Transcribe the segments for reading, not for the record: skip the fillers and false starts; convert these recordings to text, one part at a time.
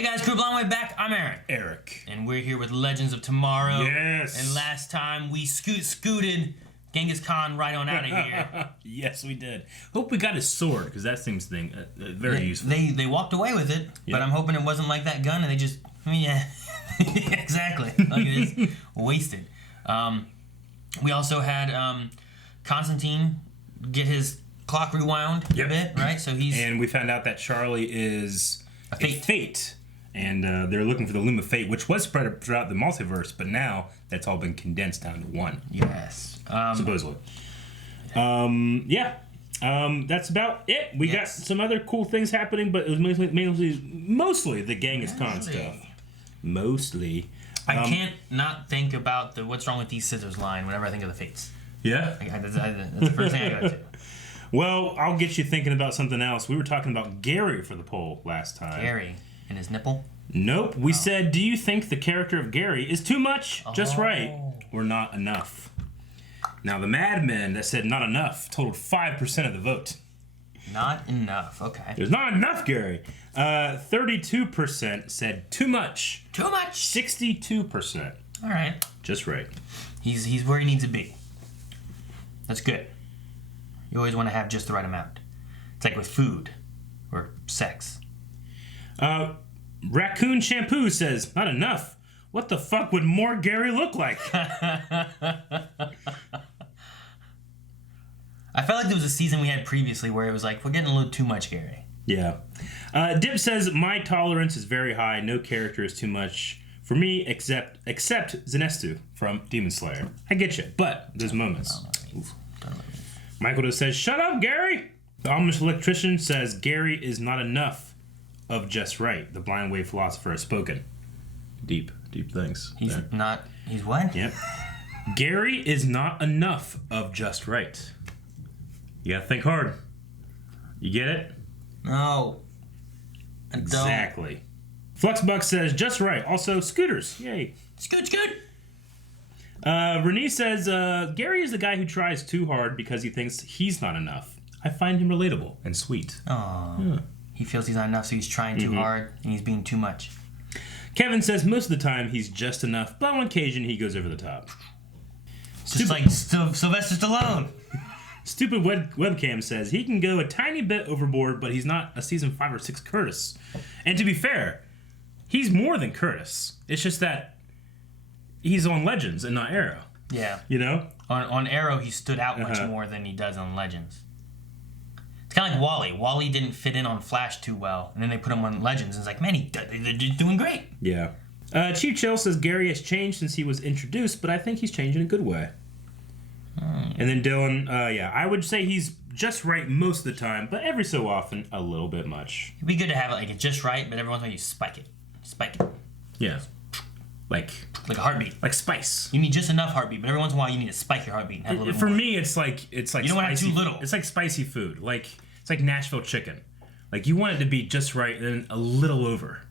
Hey guys, Crew Blonde Way back. I'm Eric. And we're here with Legends of Tomorrow. Yes. And last time we scooted Genghis Khan right on out of here. Yes, we did. Hope we got his sword, because that seems very useful. They walked away with it, but I'm hoping it wasn't like that gun and they just, yeah, exactly. Like it is wasted. We also had Constantine get his clock rewound a bit, right? So And we found out that Charlie is a fate. And they're looking for the Loom of Fate, which was spread throughout the multiverse, but now that's all been condensed down to one. Yes. Supposedly. That's about it. We got some other cool things happening, but it was mostly the Genghis Khan stuff. Mostly. I can't not think about the "What's wrong with these scissors" line whenever I think of the Fates. Yeah? That's the first thing I go to. Well, I'll get you thinking about something else. We were talking about Gary for the poll last time. Gary and his nipple? Nope. We said, do you think the character of Gary is too much, just right, or not enough? Now, the madmen that said not enough totaled 5% of the vote. Not enough. Okay. There's not enough, Gary. 32% said too much. Too much? 62%. All right. Just right. He's where he needs to be. That's good. You always want to have just the right amount. It's like with food or sex. Raccoon Shampoo says, not enough. What the fuck would more Gary look like? I felt like there was a season we had previously where it was like, we're getting a little too much Gary. Yeah. Dip says, my tolerance is very high. No character is too much for me except Zenestu from Demon Slayer. I get you, but there's moments. I don't know what it means. Michael just says, shut up, Gary! The Amish electrician says, Gary is not enough of just right. The blind wave philosopher has spoken. Deep things. He's what? Yep. Gary is not enough of just right. You gotta think hard. You get it? No. I don't. Exactly. Fluxbuck says, just right. Also, scooters. Yay. Scoot. Renee says, Gary is the guy who tries too hard because he thinks he's not enough. I find him relatable and sweet. Aww. Yeah. He feels he's not enough, so he's trying too hard, and he's being too much. Kevin says most of the time he's just enough, but on occasion he goes over the top. Just like Sylvester Stallone. Stupid webcam says he can go a tiny bit overboard, but he's not a season 5 or 6 Curtis. And to be fair, he's more than Curtis. It's just that he's on Legends and not Arrow. Yeah. You know? On Arrow, he stood out much more than he does on Legends. It's kind of like Wally. Wally didn't fit in on Flash too well, and then they put him on Legends, and it's like, man, they're doing great. Yeah. Chief Chill says Gary has changed since he was introduced, but I think he's changed in a good way. And then Dylan, I would say he's just right most of the time, but every so often, a little bit much. It'd be good to have it like it's just right, but every once in a while you spike it. Yeah. Like a heartbeat. Like spice. You need just enough heartbeat, but every once in a while you need to spike your heartbeat and have a little For more. me, it's like you don't want to have too little. It's like spicy food. Like it's like Nashville chicken. Like you want it to be just right and then a little over,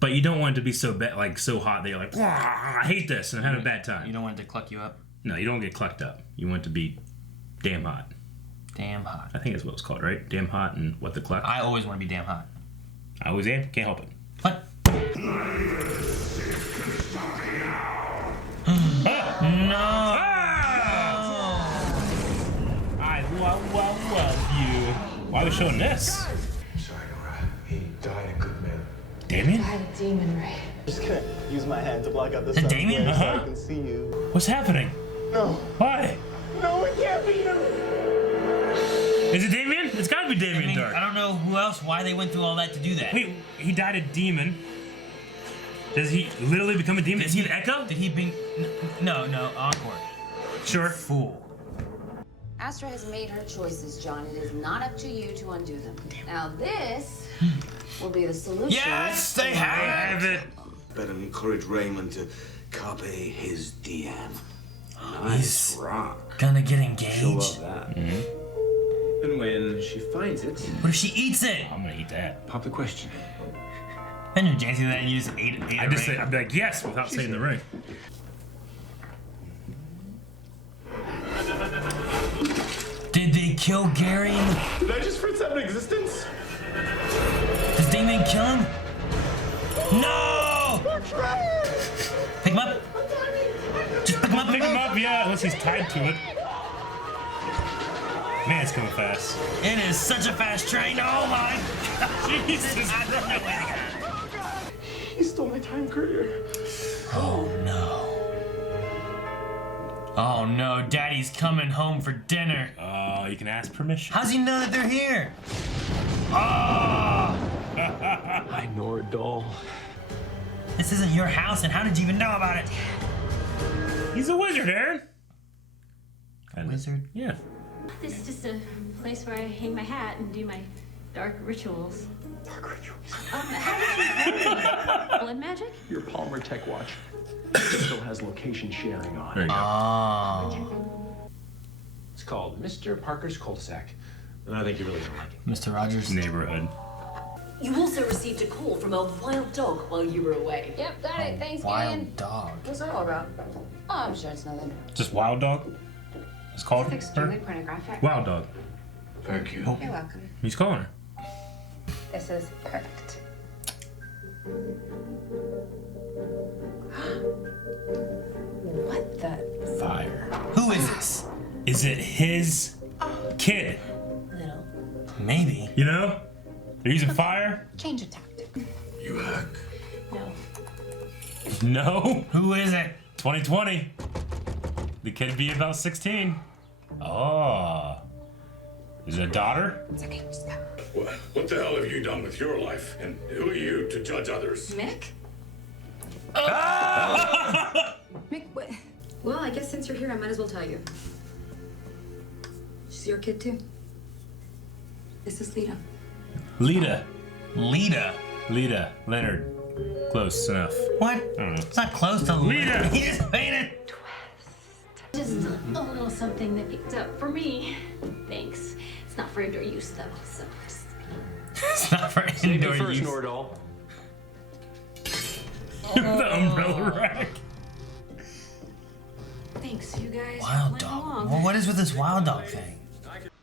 but you don't want it to be so bad, like so hot that you're like, I hate this and I'm having a bad time. You don't want it to cluck you up. No, you don't get clucked up. You want it to be damn hot. Damn hot. I think that's what it's called, right? Damn hot and what the cluck. I always want to be damn hot. I always am. Can't help it. What? No! I love you. Why are we showing this? Sorry, Nora. He died a good man. Damien? I had a demon, Ray. I'm just gonna use my hand to block out the sun Damien? so I can see you. What's happening? No. Why? No, it can't be him. Is it Damien? It's gotta be Damien Dark. I don't know who else, why they went through all that to do that. Wait, he died a demon. Does he literally become a demon? Is he an echo? Did he be... No, encore. Sure. Fool. Astra has made her choices, John. It is not up to you to undo them. Now this will be the solution. Yes, they have it. Better encourage Raymond to carpe his diem. Nice rock. Gonna get engaged. She'll love that. And when she finds it... What if she eats it? I'm gonna eat that. Pop the question. I knew Jancy that and you just ate it. I'd be like, yes, without saying the ring. Did they kill Gary? Did I just forget out of existence? Does Damien kill him? No! Pick him up. Just pick him up. Pick him up, yeah, unless he's tied to it. Man, it's coming fast. It is such a fast train. Oh my God. Jesus. He stole my time courier. Oh no. Oh no, Daddy's coming home for dinner. Oh, you can ask permission. How's he know that they're here? Oh! I know a doll. This isn't your house, and how did you even know about it? He's a wizard, Aaron. Wizard? Yeah. This is just a place where I hang my hat and do my dark rituals. Dark rituals. How did you know? Blood magic? Your Palmer Tech watch still has location sharing on There it. you go. Oh. It's called Mr. Parker's Cul-De-Sac. And I think you really don't like it. Mr. Rogers' Neighborhood. You also received a call from a wild dog while you were away. Yep, got it. Thanks, Gideon. Wild dog. What's that all about? Oh, I'm sure it's nothing. Just Wild Dog? It's called It's extremely her? pornographic. Wild Dog. Thank you. You're welcome. He's calling her. This is perfect. What the? Fire. Who is this? Is it his kid? Little. Maybe. You know? They're using fire? Change of tactic. You hack. No. No. Who is it? 2020. The kid be about 16. Oh. Is it a daughter? It's okay, just go. What the hell have you done with your life? And who are you to judge others? Mick? Mick, what? Well, I guess since you're here, I might as well tell you. She's your kid, too. This is Lita. Lita. Lita. Lita. Leonard. Close enough. What? I don't know. It's not close to Lita. He just made it. Just a little something that picked up for me. Thanks. It's not for indoor use though, so just It's not for indoor use. Nordal. The umbrella rack. thanks, you guys. Wild went dog. along. Well, what is with this wild dog thing?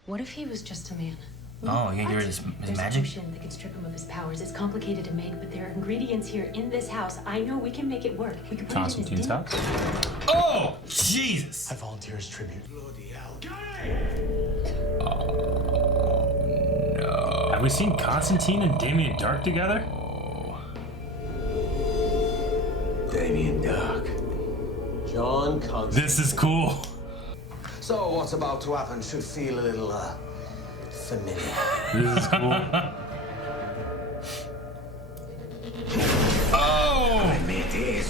What if he was just a man? Oh, yeah, you're his There's magic? a potion that can strip him of his powers. It's complicated to make, but there are ingredients here in this house. I know we can make it work. We can put Constantine's it in his house. Oh, Jesus. I volunteer as tribute. Have we seen Constantine and Damien Dark together? Damien Dark. John Constantine. This is cool. So what's about to happen should feel a little, familiar. This is cool. Oh! I made this.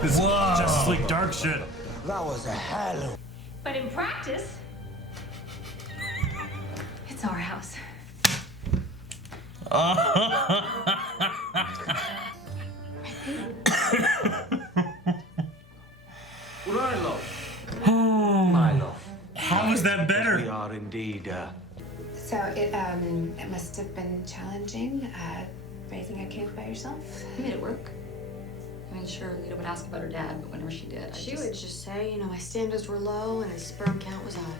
This Whoa. Justice League Dark shit. That was a hell of... But in practice, it's our house. What I love. My love. How is that We better? are indeed, So it must have been challenging, raising a kid by yourself. You made it work. I mean, sure, Lita would ask about her dad, but whenever she did, She would just say, you know, my standards were low and his sperm count was high.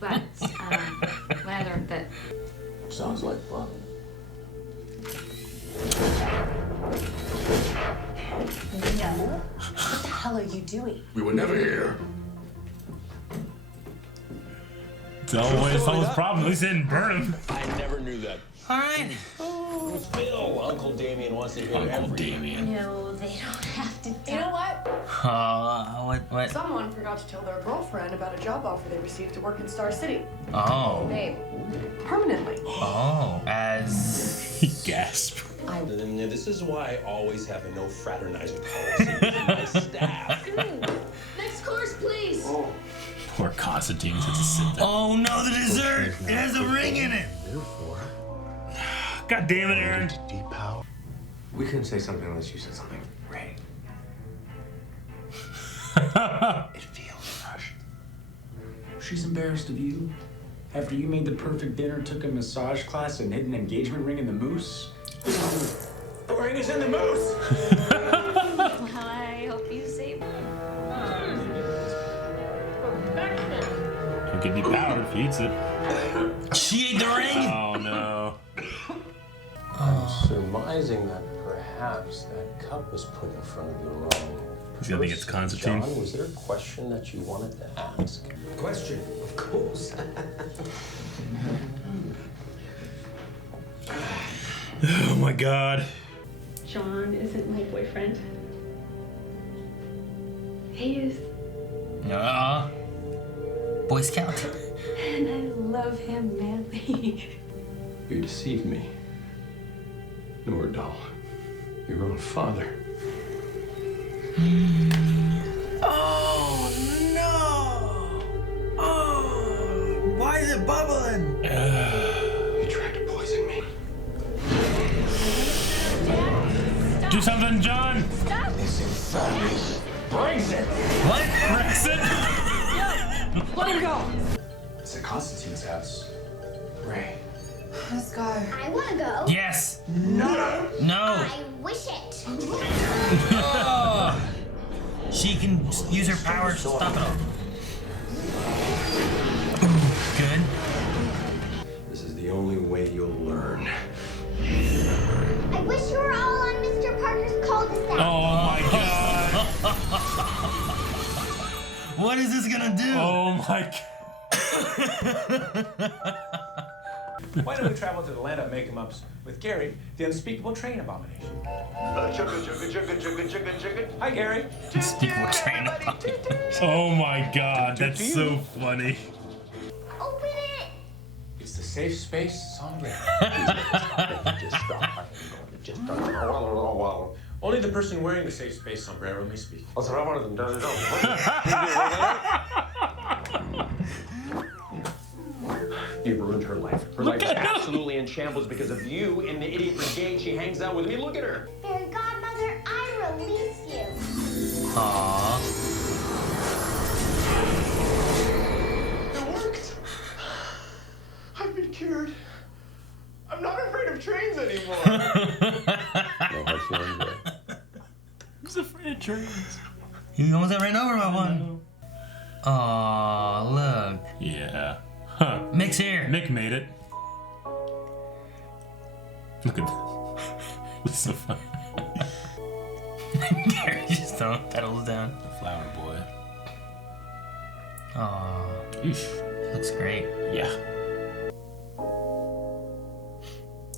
But when I learned that Sounds like fun. No. What the hell are you doing? We were never here. It's always someone's problem. At least they didn't burn him. I never knew that. All right. Bill, Uncle Damien wants to hear everything. No, they don't have to. You know what? What? Someone forgot to tell their girlfriend about a job offer they received to work in Star City. Oh. Babe, permanently. Oh. As... Gasp. This is why I always have a no fraternizing policy with my staff. Next course, please. Poor Constantine has to sit there. Oh no, the dessert! It has a ring in it! God damn it, Aaron. Deep power. We couldn't say something unless you said something. Ray. It feels rushed. She's embarrassed of you. After you made the perfect dinner, took a massage class, and hid an engagement ring in the moose. The ring is in the moose! Well, I hope you save He'll get depowdered if he eats it. She ate the surmising that perhaps that cup was put in front of the wrong He's gonna think it's Constantine. John, was there a question that you wanted to ask? Question, of course. Oh my god. John isn't my boyfriend. He is. Boy Scout. And I love him madly. You deceived me. Nor doll. Your own father. Oh no! Oh, why is it bubbling? You tried to poison me. Do something, John! Stop! This infernal Brexit! What? Brexit? Let him go! It's at Constantine's house. Ray. Let's go. I want to go. Yes. No! No. I wish it. Oh. She can use her powers to stop it all. Good. This is the only way you'll learn. I wish you were all on Mr. Parker's cul-de-sac. Oh my god! What is this gonna do? Oh my god. Why don't we travel to the land of make-em-ups with Gary, the unspeakable train abomination? Hi, Gary. Unspeakable train abomination. Oh my god, that's so funny. Open it. It's the safe space sombrero. Just stop. Just stop. Only the person wearing the safe space sombrero may speak. You ruined her life. Her life is absolutely in shambles because of you and the idiot brigade she hangs out with. I mean, look at her. Fairy godmother, I release you. Aww. It worked. I've been cured. I'm not afraid of trains anymore. No hard feelings, Ray. Who's afraid of trains? You almost got ran over by one. Aww, look. Yeah. Huh. Mick's here. Mick made it. Look at that. It's so funny. Gary just throwing petals down. The flower boy. Aww. Eesh. Looks great. Yeah.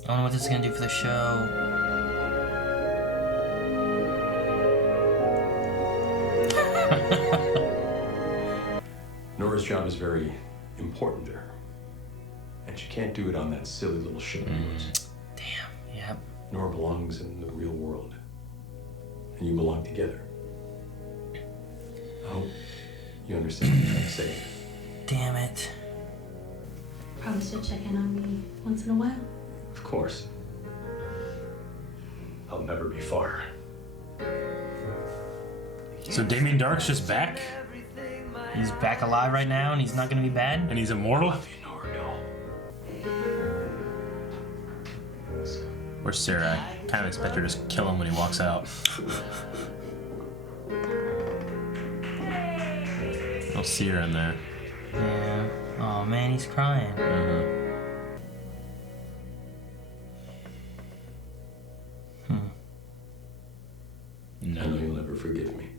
I wonder what this is gonna do for the show. Nora's job is very important to her. And she can't do it on that silly little ship of yours. Damn. Yep. Nora belongs in the real world. And you belong together. I hope you understand what I'm trying to say. Damn it. Promise to check in on me once in a while. Of course. I'll never be far. So Damien Dark's just back? He's back alive right now, and he's not gonna be bad. And he's immortal? Where's Sarah? I kind of expect her to just kill him when he walks out. I'll see her in there. Yeah. Oh man, he's crying. I know you'll never forgive me.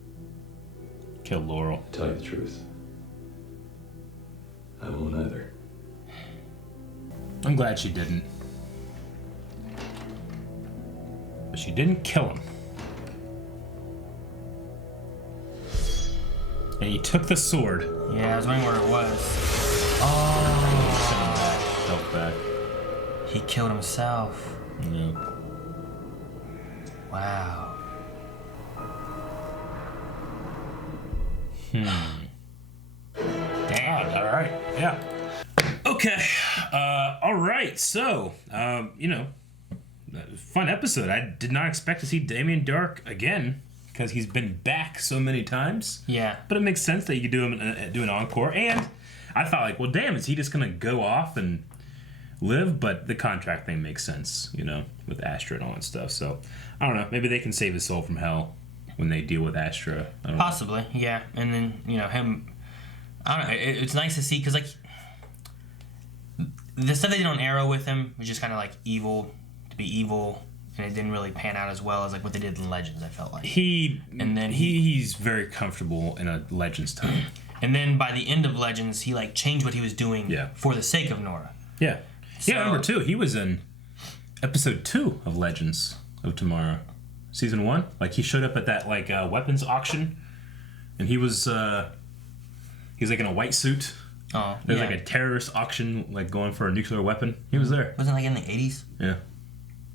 Kill Laurel. To tell you the truth, I won't either. I'm glad she didn't. But she didn't kill him. And he took the sword. Yeah, I was wondering where it was. Sent him back. Oh. Felt back. He killed himself. Yeah. Wow. Damn. All right. Yeah. Okay. All right. So, fun episode. I did not expect to see Damien Dark again because he's been back so many times. Yeah. But it makes sense that you could do him do an encore. And I thought, like, well, damn, is he just gonna go off and live? But the contract thing makes sense, with Astra and all that stuff. So I don't know. Maybe they can save his soul from hell when they deal with Astra. I don't know. Possibly, yeah. And then him. I don't know. It's nice to see because like the stuff they did on Arrow with him was just kind of like evil to be evil, and it didn't really pan out as well as like what they did in Legends. I felt like he's very comfortable in a Legends time. And then by the end of Legends, he like changed what he was doing for the sake of Nora. Yeah. So, I remember too. He was in episode 2 of Legends of Tomorrow, season 1. Like he showed up at that like weapons auction, and he was like in a white suit. Oh, There's like a terrorist auction, like going for a nuclear weapon. He was there. Wasn't it like in the 80s? Yeah.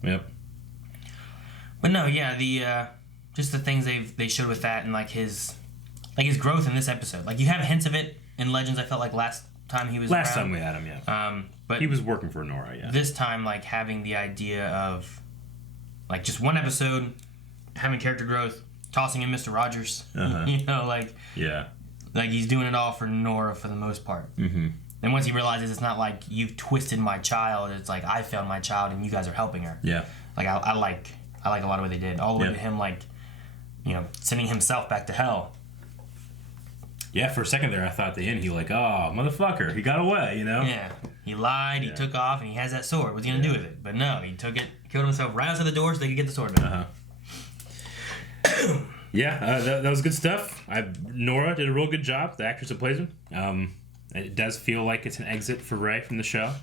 Yep. But no, the just the things they showed with that and like his growth in this episode. Like you have hints of it in Legends. I felt like last time he was last around. time we had him, yeah. But he was working for Nora, yeah. This time, like having the idea of like just one episode, having character growth, tossing in Mr. Rogers. You know, like like he's doing it all for Nora for the most part. Mm-hmm. And once he realizes it's not like you've twisted my child, it's like I failed my child and you guys are helping her. Yeah. Like I like a lot of what they did, all the way to him like, you know, sending himself back to hell. Yeah, for a second there, I thought at the end he like, oh motherfucker, he got away, you know? Yeah. He lied, he took off, and he has that sword. What's he gonna do with it? But no, he took it, killed himself right outside the door so they could get the sword back. That was good stuff. Nora did a real good job, the actress that plays him. It does feel like it's an exit for Ray from the show,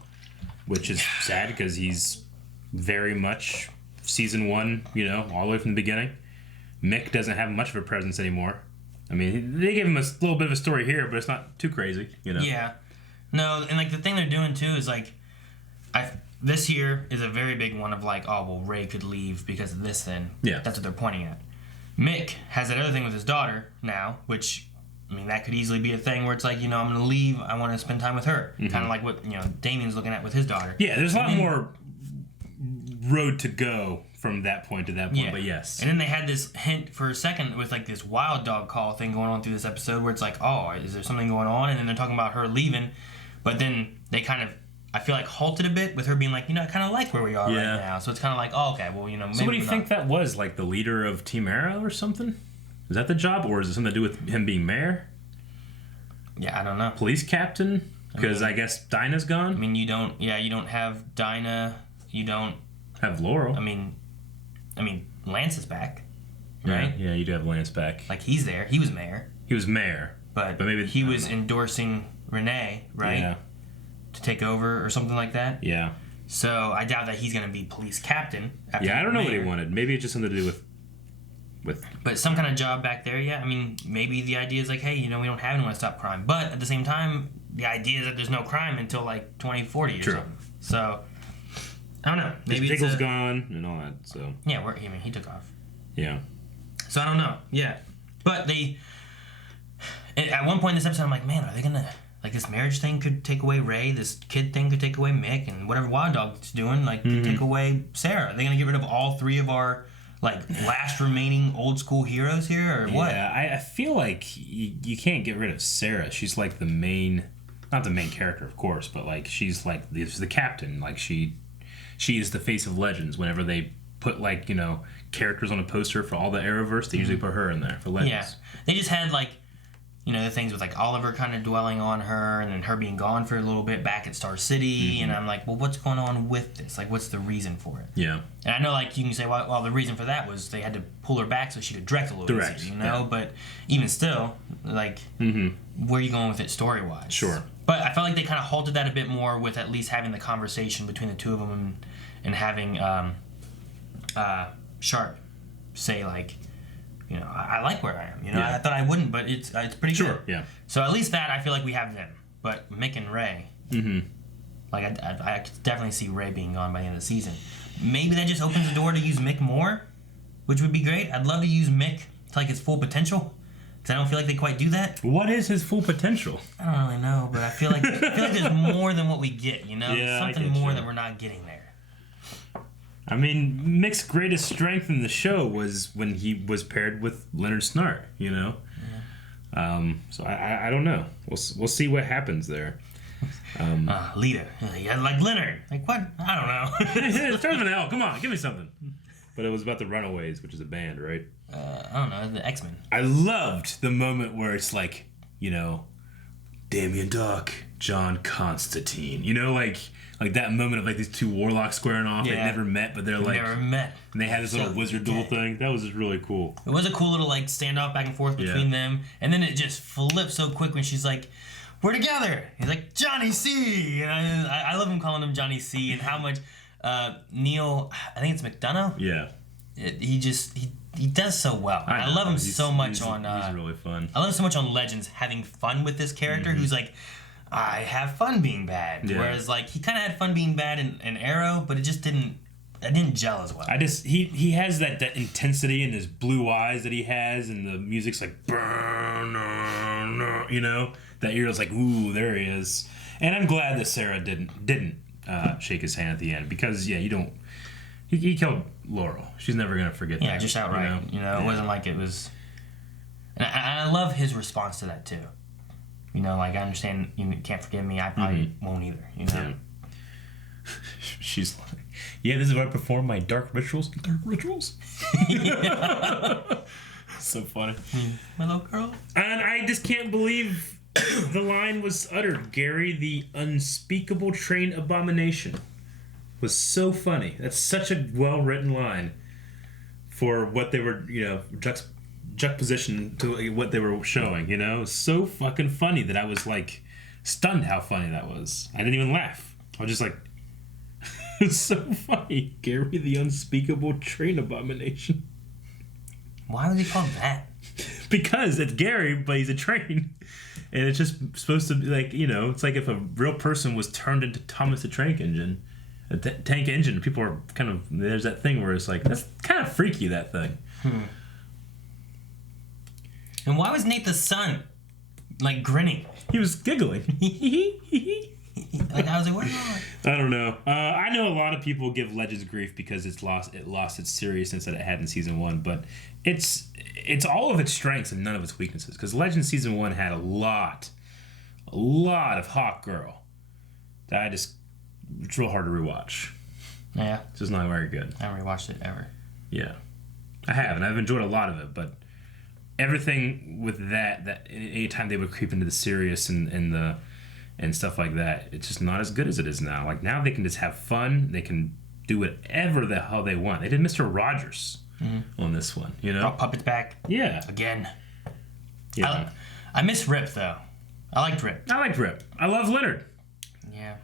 which is sad because he's very much season 1, you know, all the way from the beginning. Mick doesn't have much of a presence anymore. I mean, they gave him a little bit of a story here, but it's not too crazy, you know? Yeah. No, and like the thing they're doing too is like, this here is a very big one of like, oh, well, Ray could leave because of this then. Yeah. That's what they're pointing at. Mick has that other thing with his daughter now, which, I mean, that could easily be a thing where it's like, you know, I'm going to leave, I want to spend time with her. Mm-hmm. Kind of like what, you know, Damien's looking at with his daughter. Yeah, there's a lot more road to go from that point to that point, but yes. And then they had this hint for a second with like this wild dog call thing going on through this episode where it's like, oh, is there something going on? And then they're talking about her leaving, but then they kind of, I feel like halted a bit with her being like, you know, I kind of like where we are right now. So it's kind of like, oh, okay, well, you know, maybe. So what do you think that was? Like the leader of Team Arrow or something? Is that the job? Or is it something to do with him being mayor? Yeah, I don't know. Police captain? Because I guess Dinah's gone? I mean, you don't have Dinah. You don't have Laurel. I mean, Lance is back, right? Yeah, you do have Lance back. Like, he's there. He was mayor. He was mayor. But maybe he was endorsing Renee, right? Yeah. To take over or something like that. Yeah. So I doubt that he's going to be police captain. I don't know what he wanted. Maybe it's just something to do with. But some kind of job back there, yeah. I mean, maybe the idea is like, hey, you know, we don't have anyone to stop crime. But at the same time, the idea is that there's no crime until like 2040 or something. So I don't know. Maybe Tickle's gone and all that. So yeah, I mean, he took off. Yeah. So I don't know. Yeah, but at one point in this episode, I'm like, man, are they gonna like this marriage thing could take away Ray, this kid thing could take away Mick, and whatever Wild Dog's doing like could take away Sarah. Are they gonna get rid of all 3 of our like last remaining old school heroes here, or what? Yeah, I feel like you can't get rid of Sarah. She's like the main, not the main character, of course, but like she's like the captain. Like she is the face of Legends. Whenever they put like, you know, characters on a poster for all the Arrowverse, they usually put her in there for Legends. Yeah, they just had like, you know, the things with like Oliver kind of dwelling on her and then her being gone for a little bit back at Star City, and I'm like, well, what's going on with this? Like, what's the reason for it? Yeah. And I know like you can say, well, the reason for that was they had to pull her back so she could direct a little bit, you know. Yeah. But even still, like, where are you going with it story wise? Sure. But I felt like they kind of halted that a bit more with at least having the conversation between the two of them and having Sharp say like, you know, I like where I am. You know, I thought I wouldn't, but it's pretty good. Yeah. So at least that I feel like we have them. But Mick and Ray, like I could definitely see Ray being gone by the end of the season. Maybe that just opens the door to use Mick more, which would be great. I'd love to use Mick to like his full potential, because I don't feel like they quite do that. What is his full potential? I don't really know, but I feel like there's more than what we get. You know, yeah, there's something more that we're not getting there. I mean, Mick's greatest strength in the show was when he was paired with Leonard Snart, you know? Yeah. So I don't know. We'll see what happens there. Lita. Yeah, like Leonard. Like what? I don't know. Start with an L. Come on, give me something. But it was about the Runaways, which is a band, right? I don't know. The X-Men. I loved the moment where it's like, you know, Damien Duck, John Constantine. You know, like Like that moment of like these two warlocks squaring off. They never met, but they're like never met. And they had this little wizard duel thing. That was just really cool. It was a cool little like standoff back and forth between them, and then it just flipped so quick when she's like, "We're together." He's like, "Johnny C," and I love him calling him Johnny C, and how much Neil, I think it's McDonough. Yeah. He does so well. I love him so much on. He's really fun. I love him so much on Legends, having fun with this character who's like, I have fun being bad. Yeah. Whereas like he kind of had fun being bad in Arrow, but it just didn't gel as well. He has that intensity in his blue eyes that he has, and the music's like burn, you know, that you're just like, ooh, there he is. And I'm glad that Sarah didn't shake his hand at the end, because you don't. He killed Laurel. She's never gonna forget that. Yeah, just outright. You know, it wasn't like it was. And I love his response to that too. You know, like I understand you can't forgive me. I probably won't either. You know. Yeah. She's like, yeah, this is where I perform my dark rituals. Dark rituals. So funny. My little girl. And I just can't believe the line was uttered. Gary, the unspeakable train abomination, was so funny. That's such a well-written line for what they were, you know, juxtaposition to what they were showing, you know? So fucking funny that I was, like, stunned how funny that was. I didn't even laugh. I was just like, it's so funny. Gary, the unspeakable train abomination. Why was he called that? Because it's Gary, but he's a train. And it's just supposed to be like, you know, it's like if a real person was turned into Thomas the Tank Engine. Tank Engine, people are kind of, there's that thing where it's like, that's kind of freaky, that thing. And why was Nate the son, like, grinning? He was giggling. Like, I was like, what are you I don't know. I know a lot of people give Legends grief because it lost its seriousness that it had in season 1, but it's all of its strengths and none of its weaknesses. Because Legends season 1 had a lot of Hawk Girl that it's real hard to rewatch. Yeah. It's just not very good. I haven't rewatched it ever. Yeah. I have, and I've enjoyed a lot of it, but everything with that anytime they would creep into the serious and stuff like that, it's just not as good as it is now. Like, now they can just have fun. They can do whatever the hell they want. They did Mr. Rogers on this one, you know? Brought puppets back. Yeah. Again. Yeah. I miss Rip, though. I liked Rip. I love Leonard. Yeah.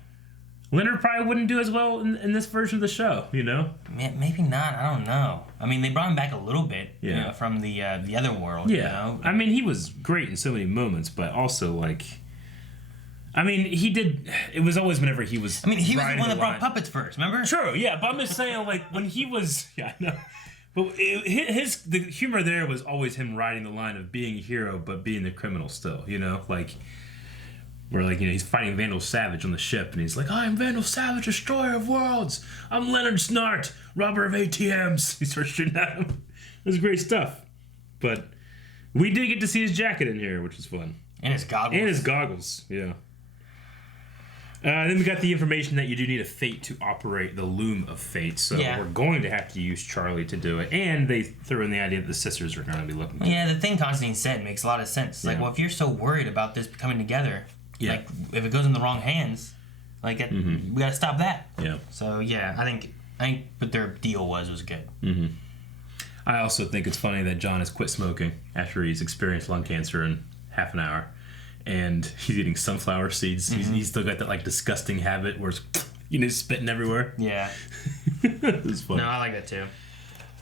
Leonard probably wouldn't do as well in this version of the show, you know? Maybe not. I don't know. I mean, they brought him back a little bit you know, from the other world. Yeah. You know? I mean, he was great in so many moments, but also, like... I mean, he did... It was always whenever he was... I mean, he was the one that line. brought puppets first, remember? True, yeah, but I'm just saying, like, when he was... Yeah, I know. But the humor there was always him riding the line of being a hero, but being the criminal still, you know? Like... Where, like, you know, he's fighting Vandal Savage on the ship, and he's like, I'm Vandal Savage, destroyer of worlds. I'm Leonard Snart, robber of ATMs. He starts shooting at him. It was great stuff. But we did get to see his jacket in here, which was fun. And his goggles. Yeah. Then we got the information that you do need a fate to operate the loom of fate, so we're going to have to use Charlie to do it. And they threw in the idea that the sisters are going to be looking. Yeah, the thing Constantine said makes a lot of sense. Like, well, if you're so worried about this coming together, like, if it goes in the wrong hands, like, we got to stop that. Yeah. So yeah, I think what their deal was good. Mm-hmm. I also think it's funny that John has quit smoking after he's experienced lung cancer in half an hour. And he's eating sunflower seeds. He's still got that, like, disgusting habit where it's, you know, spitting everywhere. Yeah. It was fun. No, I like that too.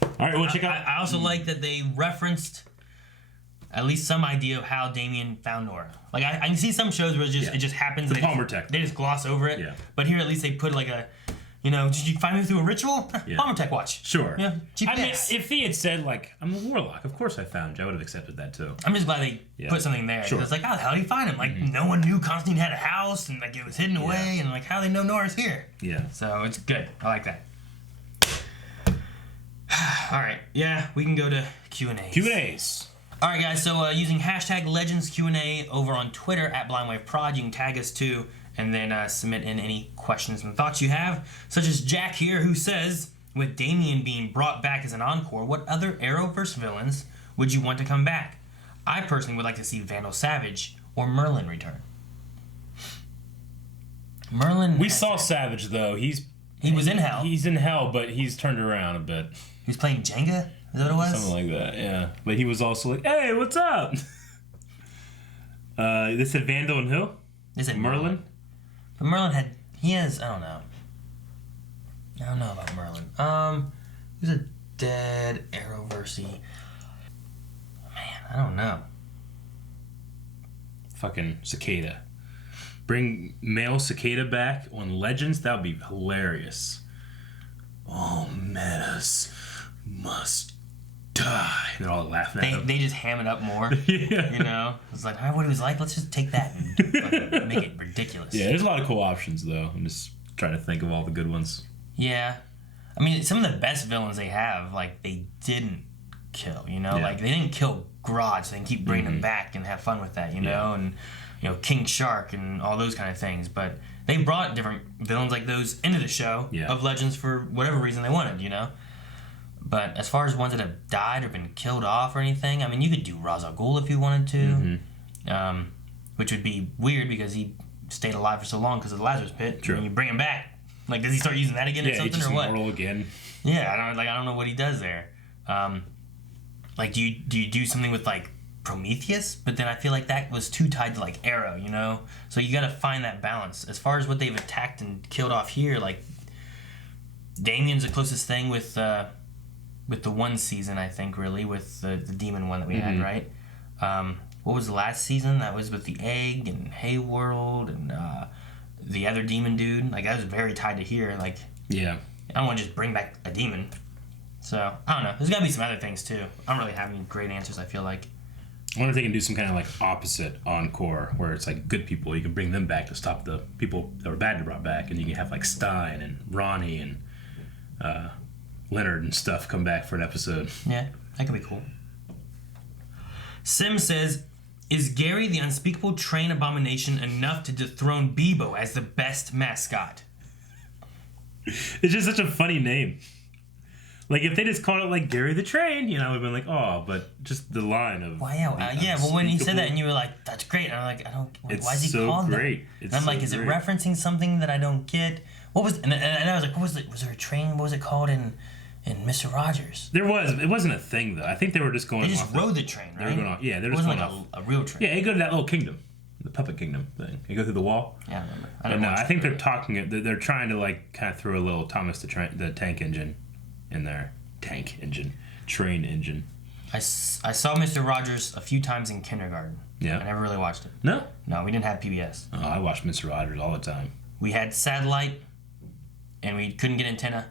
All right, we'll check out. I also like that they referenced at least some idea of how Damien found Nora. Like, I can see some shows where it just happens. The Palmer Tech. They just gloss over it. Yeah. But here, at least they put, like, a, you know, did you find me through a ritual? Palmer Tech watch. Sure. Yeah. GPS. I mean, if he had said, like, I'm a warlock, of course I found you, I would have accepted that too. I'm just glad they put something there. Sure. It's like, how the hell did he find him? Like, no one knew Constantine had a house, and, like, it was hidden away, and, like, how they know Nora's here? Yeah. So it's good. I like that. All right. Yeah, we can go to Q&As. Q&As. All right, guys. So using hashtag Legends Q&A over on Twitter at BlindWaveProd, you can tag us too, and then submit in any questions and thoughts you have, such as Jack here, who says, with Damien being brought back as an encore, what other Arrowverse villains would you want to come back? I personally would like to see Vandal Savage or Merlin return. Merlin. We saw Savage though. He was in hell. He's in hell, but he's turned around a bit. He was playing Jenga. Is that what it was? Something like that. Yeah. But he was also like, "Hey, what's up?" They said Vandal and who? They said Merlin. But Merlin I don't know. I don't know about Merlin. Who's a dead Arrowversey? Man, I don't know. Fucking Cicada. Bring male Cicada back on Legends. That would be hilarious. All metas must die. And they're all laughing at him. They just ham it up more. Yeah. You know? It's like, what he was like, let's just take that and fucking make it ridiculous. Yeah, there's a lot of cool options, though. I'm just trying to think of all the good ones. Yeah. I mean, some of the best villains they have, like, they didn't kill, you know? Yeah. Like, they didn't kill Grodd, so they can keep bringing them back and have fun with that, you know? And, you know, King Shark and all those kind of things. But they brought different villains like those into the show of Legends for whatever reason they wanted, you know? But as far as ones that have died or been killed off or anything, I mean, you could do Ra's al Ghul if you wanted to, which would be weird because he stayed alive for so long because of the Lazarus Pit. True. And you bring him back. Like, does he start using that again or something, just or what? immortal again. Yeah, I don't know what he does there. Like, do you do something with like Prometheus? But then I feel like that was too tied to like Arrow, you know. So you got to find that balance. As far as what they've attacked and killed off here, like Damien's the closest thing with the one season, I think, really, with the demon one that we had, right? What was the last season? That was with the Egg and Hayworld and the other demon dude. Like, that was very tied to here. Like, yeah, I don't want to just bring back a demon. So, I don't know. There's got to be some other things, too. I don't really have any great answers, I feel like. I wonder if they can do some kind of, like, opposite encore, where it's, like, good people. You can bring them back to stop the people that were bad to brought back, and you can have, like, Stein and Ronnie and Leonard and stuff come back for an episode. Yeah, that could be cool. Sim says, is Gary the Unspeakable Train Abomination enough to dethrone Bebo as the best mascot? It's just such a funny name. Like, if they just called it, like, Gary the Train, you know, I would have been like, oh, but just the line of... Wow, yeah, well, when you said that and you were like, that's great, and I'm like, why is he so called great. that? It's and I'm so like, is great. it referencing something that I don't get? What was... And I was like, what was it? Was there a train? What was it called in Mr. Rogers? There was. It wasn't a thing, though. I think they were just going They just off rode the train, right? They were going off, yeah, they're just it going wasn't off. like a real train. Yeah, you go to that little kingdom. The puppet kingdom thing. You go through the wall. Yeah, I remember. But no, I think they're talking it. They're trying to, like, kind of throw a little Thomas the Tank Engine in there. Tank engine. Train engine. I saw Mr. Rogers a few times in kindergarten. Yeah. I never really watched it. No? No, we didn't have PBS. Oh, I watched Mr. Rogers all the time. We had satellite, and we couldn't get antenna,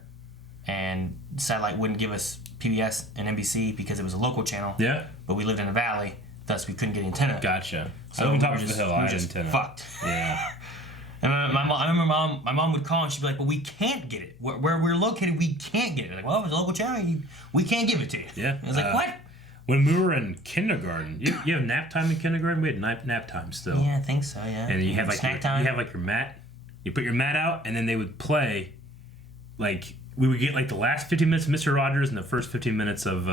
and satellite wouldn't give us PBS and NBC because it was a local channel. Yeah. But we lived in a valley, thus we couldn't get antenna. Gotcha. So I live on top we of the just- hill. we I had just antenna. fucked. Yeah. And I remember my mom would call and she'd be like, "But we can't get it. Where we're located, we can't get it." Like, well, if it's a local channel, we can't give it to you. Yeah. I was like, what? When we were in kindergarten, you have nap time in kindergarten? We had nap time still. Yeah, I think so. Yeah. And you have like snack time. You have like your mat. You put your mat out, and then they would play. Like we would get like the last 15 minutes of Mr. Rogers and the first 15 minutes of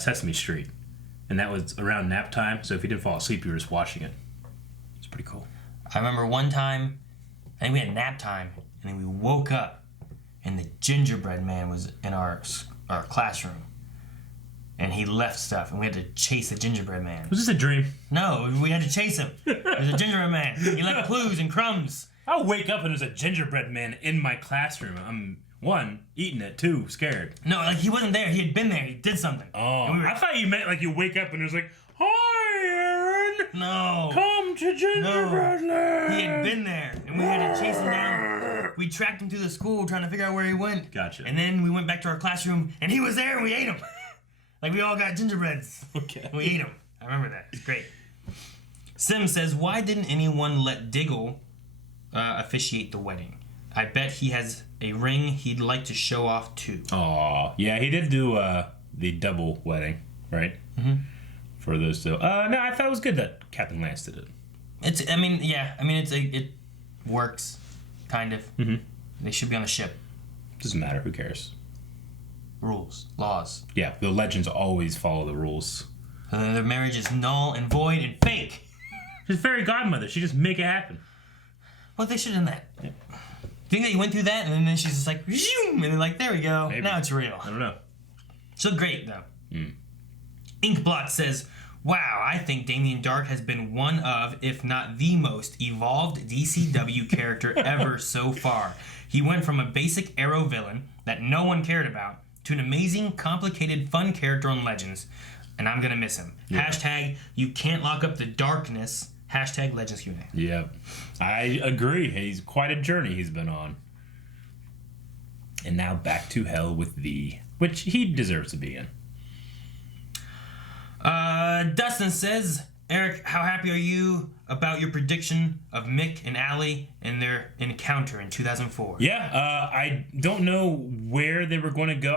Sesame Street, and that was around nap time. So if you didn't fall asleep, you were just watching it. It's pretty cool. I remember one time, I think we had nap time, and then we woke up, and the gingerbread man was in our classroom, and he left stuff, and we had to chase the gingerbread man. Was this a dream? No, we had to chase him. There's a gingerbread man. He left clues and crumbs. I'll wake up and there's a gingerbread man in my classroom. I'm, one, eating it, two, scared. No, like he wasn't there. He had been there. He did something. Oh, I thought you meant like you wake up and there's like, "Hi, Aaron. No. Come to gingerbread land." He had been there, and we had to chase him down. We tracked him through the school trying to figure out where he went. Gotcha. And then we went back to our classroom, and he was there, and we ate him. Like, we all got gingerbreads. Okay. And we ate him. I remember that. It's great. Sim says, why didn't anyone let Diggle officiate the wedding? I bet he has a ring he'd like to show off, too. Aw. Yeah, he did do the double wedding, right? Mm-hmm. For those two. No, I thought it was good that Captain Lance did it. It works, kind of. Mm-hmm. They should be on the ship. Doesn't matter. Who cares? Rules. Laws. Yeah, the legends always follow the rules. Their marriage is null and void and fake. She's fairy godmother. She just make it happen. Well, they should have done that. Yeah. Think that you went through that, and then she's just like, zoom, and they're like, there we go. Maybe. Now it's real. I don't know. So great, though. Inkblot says, wow, I think Damien Darhk has been one of, if not the most, evolved DCW character ever so far. He went from a basic Arrow villain that no one cared about to an amazing, complicated, fun character on Legends. And I'm going to miss him. Yeah. Hashtag, you can't lock up the darkness. Hashtag Legends Q&A. Yep. I agree. He's quite a journey he's been on. And now back to hell with thee, which he deserves to be in. Dustin says, Eric, how happy are you about your prediction of Mick and Allie and their encounter in 2004? Yeah, I don't know where they were going to go.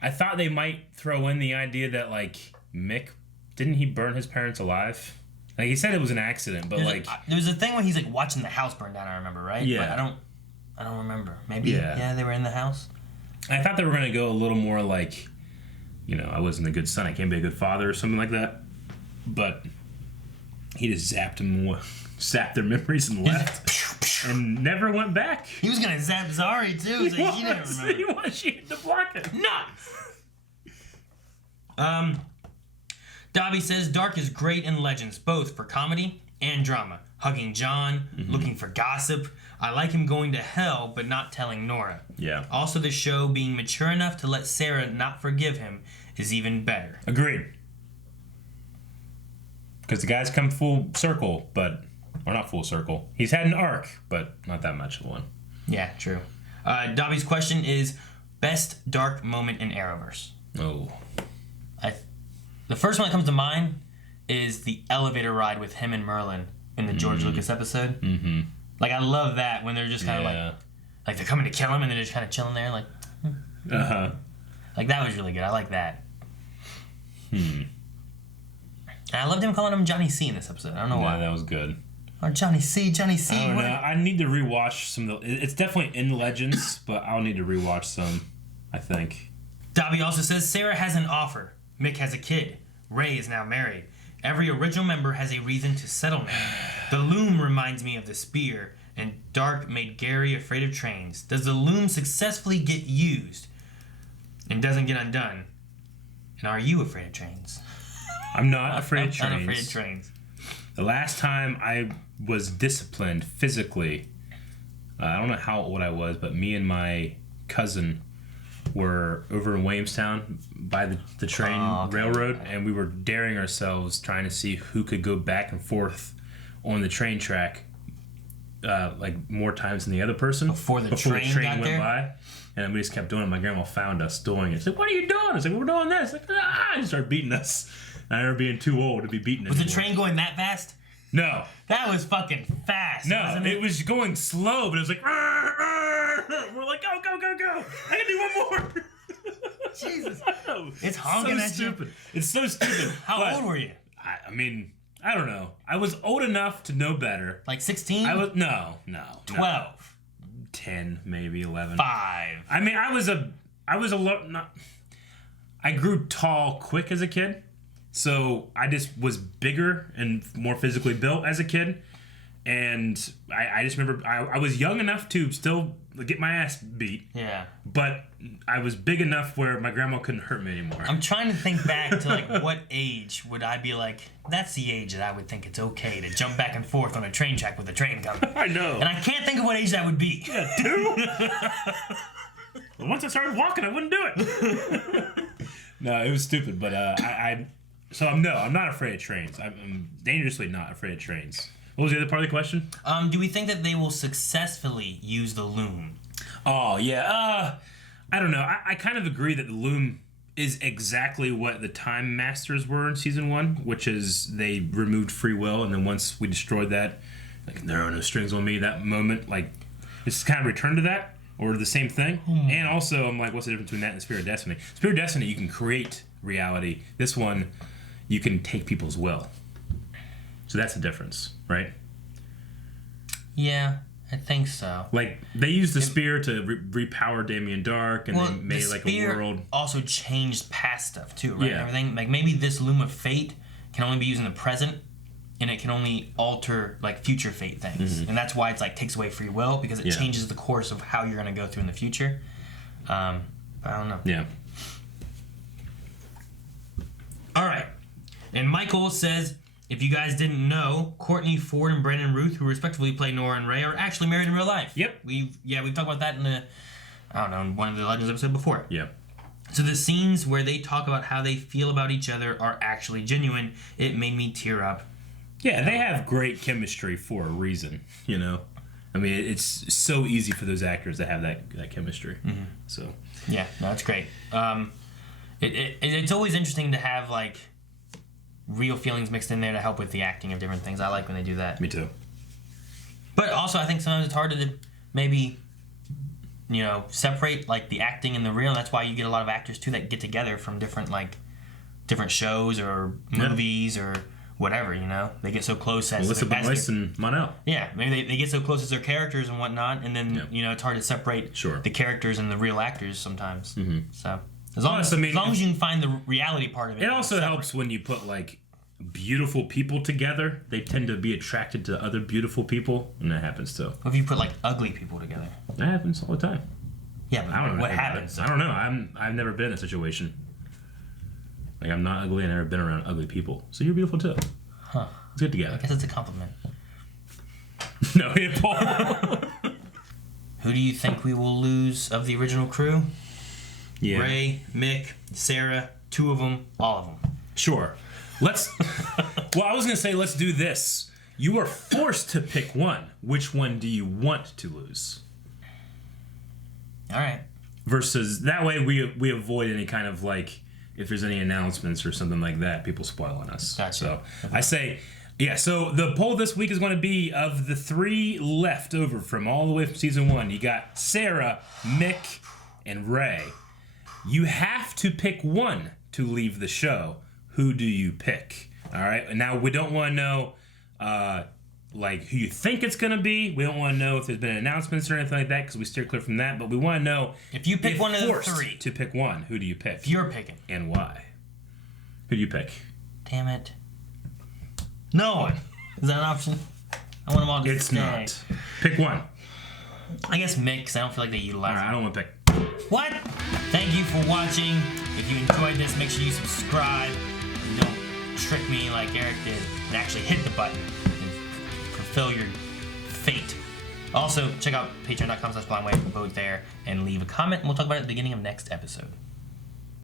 I thought they might throw in the idea that, like, Mick, didn't he burn his parents alive? Like, he said it was an accident, but there was a thing when he's like watching the house burn down. I remember, right? Yeah. But I don't remember. Maybe. Yeah, they were in the house. I thought they were gonna go a little more like, I wasn't a good son. I can't be a good father or something like that. But he just zapped their memories and left, and never went back. He was gonna zap Zari too. So she didn't remember. She had to block it. No. Dobby says, Dark is great in Legends, both for comedy and drama. Hugging John, looking for gossip. I like him going to hell, but not telling Nora. Yeah. Also, the show being mature enough to let Sarah not forgive him is even better. Agreed. Because the guy's come full circle, or not full circle. He's had an arc, but not that much of one. Yeah, true. Dobby's question is, best Dark moment in Arrowverse? Oh. The first one that comes to mind is the elevator ride with him and Merlin in the George Lucas episode. Mm-hmm. Like, I love that when they're just kind of like they're coming to kill him and they're just kind of chilling there, like. Like, that was really good. I like that. And I loved him calling him Johnny C in this episode. I don't know why. That was good. Or Johnny C. I don't know. I need to rewatch some of the. It's definitely in Legends, but I'll need to rewatch some, I think. Dobby also says, Sarah has an offer. Mick has a kid. Ray is now married. Every original member has a reason to settle now. The loom reminds me of the spear, and Dark made Gary afraid of trains. Does the loom successfully get used and doesn't get undone? And are you afraid of trains? I'm not afraid of trains. I'm not afraid of trains. The last time I was disciplined physically, I don't know how old I was, but me and my cousin were over in Williamstown by the train railroad, and we were daring ourselves trying to see who could go back and forth on the train track like more times than the other person before the train went by. And we just kept doing it. My grandma found us doing it. She's like, what are you doing? I was like, we're doing this. Like, and started beating us. And I remember being too old to be beaten anymore. Was the train going that fast? No. That was fucking fast. No, wasn't it? It was going slow, but it was like, we're like, go, go, go, go. I can do one more. Jesus. It's honking at stupid. you. It's so stupid. How old were you? I mean, I don't know. I was old enough to know better. Like 16? I was no. 12. 10, maybe 11. 5. I mean, I grew tall quick as a kid. So I just was bigger and more physically built as a kid. And I just remember I was young enough to still get my ass beat. Yeah. But I was big enough where my grandma couldn't hurt me anymore. I'm trying to think back to like what age would I be like, that's the age that I would think it's okay to jump back and forth on a train track with a train coming. I know. And I can't think of what age that would be. Yeah, 2? Well, once I started walking, I wouldn't do it. No, it was stupid. But I'm not afraid of trains. I'm dangerously not afraid of trains. What was the other part of the question? Do we think that they will successfully use the loom? Oh, yeah. I don't know. I kind of agree that the loom is exactly what the Time Masters were in Season 1, which is they removed free will, and then once we destroyed that, like, there are no strings on me, that moment, like, it's kind of returned to that, or the same thing. And also, I'm like, what's the difference between that and Spirit of Destiny? Spirit of Destiny, you can create reality. This one, you can take people's will. So that's the difference, right? Yeah, I think so. Like, they used the spear to repower Damien Darhk, and they made like a world. Also changed past stuff too, right? Yeah. Everything like maybe this loom of fate can only be used in the present, and it can only alter like future fate things, and that's why it's like takes away free will because it changes the course of how you're gonna go through in the future. I don't know. Yeah. All right, and Michael says, if you guys didn't know, Courtney Ford and Brandon Ruth, who respectively play Nora and Ray, are actually married in real life. Yep. We've talked about that in in one of the Legends episode before. Yeah. So the scenes where they talk about how they feel about each other are actually genuine. It made me tear up. Yeah, they have great chemistry for a reason, you know? I mean, it's so easy for those actors to have that chemistry. Mm-hmm. So yeah, no, it's great. It's always interesting to have, like, real feelings mixed in there to help with the acting of different things. I like when they do that. Me too. But also, I think sometimes it's hard to maybe, you know, separate, like, the acting and the real. That's why you get a lot of actors, too, that get together from different shows or movies or whatever, you know? They get so close as... Melissa Benoist and Monel. Yeah, maybe they get so close as their characters and whatnot, and then, you know, it's hard to separate the characters and the real actors sometimes. Mm-hmm. So... As long as you can find the reality part of it. It also helps when you put, like, beautiful people together. They tend to be attracted to other beautiful people, and that happens too. What if you put, like, ugly people together? That happens all the time. Yeah, but I don't know what happens? I don't know. I've never been in a situation. Like, I'm not ugly and I've never been around ugly people. So you're beautiful too. Huh. Let's get together. I guess it's a compliment. No, Paul. Who do you think we will lose of the original crew? Yeah. Ray, Mick, Sarah, 2 of them, all of them. Sure. Let's... Well, I was going to say, let's do this. You are forced to pick one. Which one do you want to lose? All right. Versus, that way we avoid any kind of, like, if there's any announcements or something like that, people spoiling us. Gotcha. So, I say... Yeah, so the poll this week is going to be of the 3 left over from all the way from season 1. You got Sarah, Mick, and Ray. You have to pick one to leave the show. Who do you pick? All right. Now, we don't want to know, like, who you think it's going to be. We don't want to know if there's been announcements or anything like that because we steer clear from that. But we want to know if you pick one of the 3 to pick one. Who do you pick? If you're picking, and why? Who do you pick? Damn it! No one. Is that an option? I want them all to stay. It's not. Pick one. I guess Mick, because I don't feel like they utilize. All right, I don't want to pick. What? Thank you for watching. If you enjoyed this, make sure you subscribe. And don't trick me like Eric did and actually hit the button and fulfill your fate. Also, check out patreon.com/blindwave, vote there, and leave a comment, and we'll talk about it at the beginning of next episode.